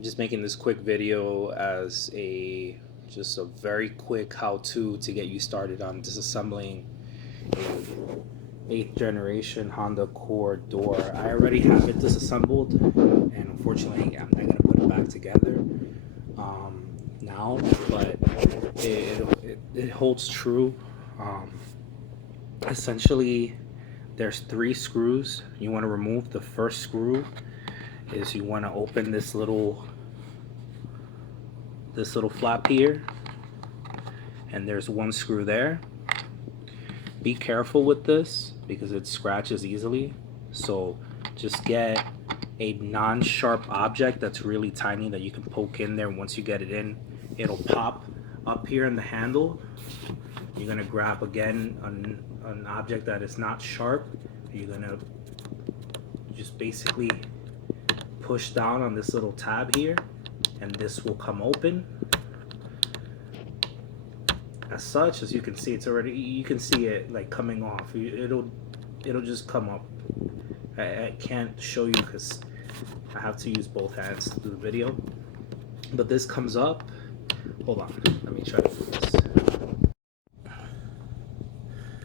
I'm just making this quick video as just a very quick how-to to get you started on disassembling a 8th generation Honda Accord door. I already have it disassembled, and unfortunately I'm not going to put it back together now, but it holds true. Essentially, there's 3 screws you want to remove. The first screw is you want to open this little flap here, and there's 1 screw there. Be careful with this because it scratches easily, so just get a non-sharp object that's really tiny that you can poke in there. Once you get it in, it'll pop up here in the handle. You're gonna grab again an object that is not sharp. You're gonna just basically push down on this little tab here, and this will come open. As such, as you can see, it's already, you can see it like coming off. It'll just come up. I can't show you because I have to use both hands to do the video, but this comes up. Hold on, let me try to do this.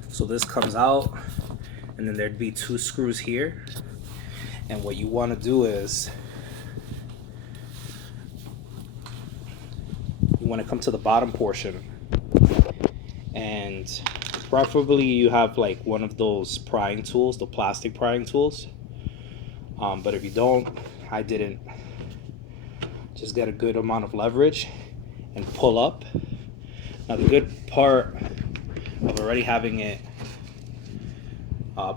So this comes out, and then there'd be 2 screws here, and what you want to do is you want to come to the bottom portion, and preferably you have like one of those prying tools, the plastic prying tools, but if you don't, I didn't, just get a good amount of leverage and pull up. Now the good part of already having it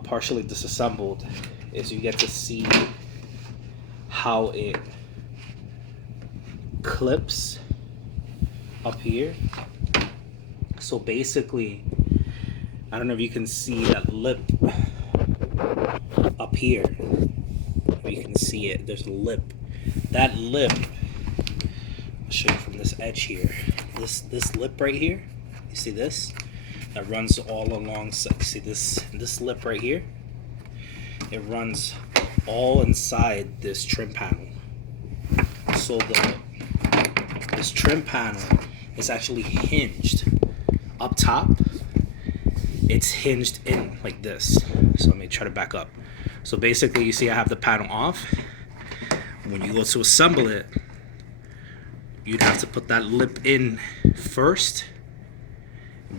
partially disassembled is you get to see how it clips up here. So basically, I don't know if you can see that lip up here. If you can see it, there's a lip. That lip, I'll show you from this edge here. This lip right here, you see this? That runs all along. See this lip right here? It runs all inside this trim panel. So this trim panel is actually hinged up top. It's hinged in like this. So let me try to back up. So basically, you see I have the panel off. When you go to assemble it, you'd have to put that lip in first.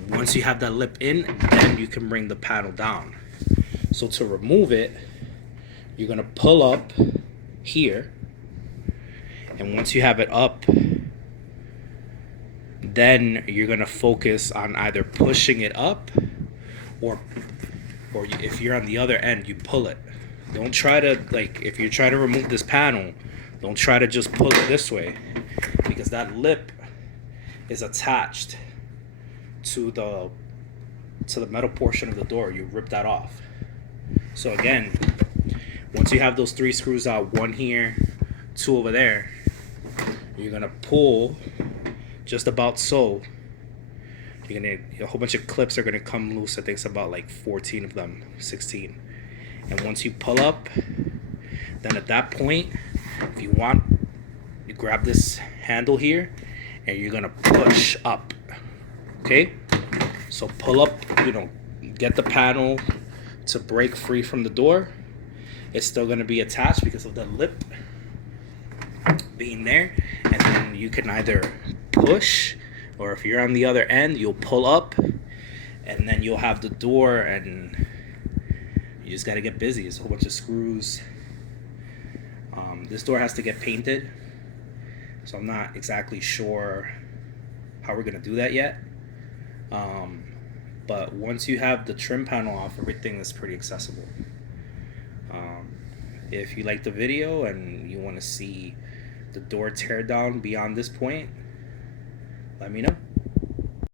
Once you have that lip in, then you can bring the panel down. So to remove it, you're gonna pull up here, and once you have it up, then you're gonna focus on either pushing it up, or if you're on the other end, you pull it. Don't try to, like, if you're trying to remove this panel, don't try to just pull it this way, because that lip is attached to the metal portion of the door. You rip that off. So again, once you have those 3 screws out, 1 here, 2 over there, you're gonna pull just about so. A whole bunch of clips are gonna come loose. I think it's about like 14 of them, 16. And once you pull up, then at that point, if you want, you grab this handle here and you're gonna push up. Okay? So pull up, get the panel to break free from the door. It's still gonna be attached because of the lip being there, and then you can either push, or if you're on the other end, you'll pull up, and then you'll have the door, and you just got to get busy. It's a whole bunch of screws. This door has to get painted, so I'm not exactly sure how we're gonna do that yet, but once you have the trim panel off, everything is pretty accessible. If you like the video and you want to see the door tear down beyond this point, let me know.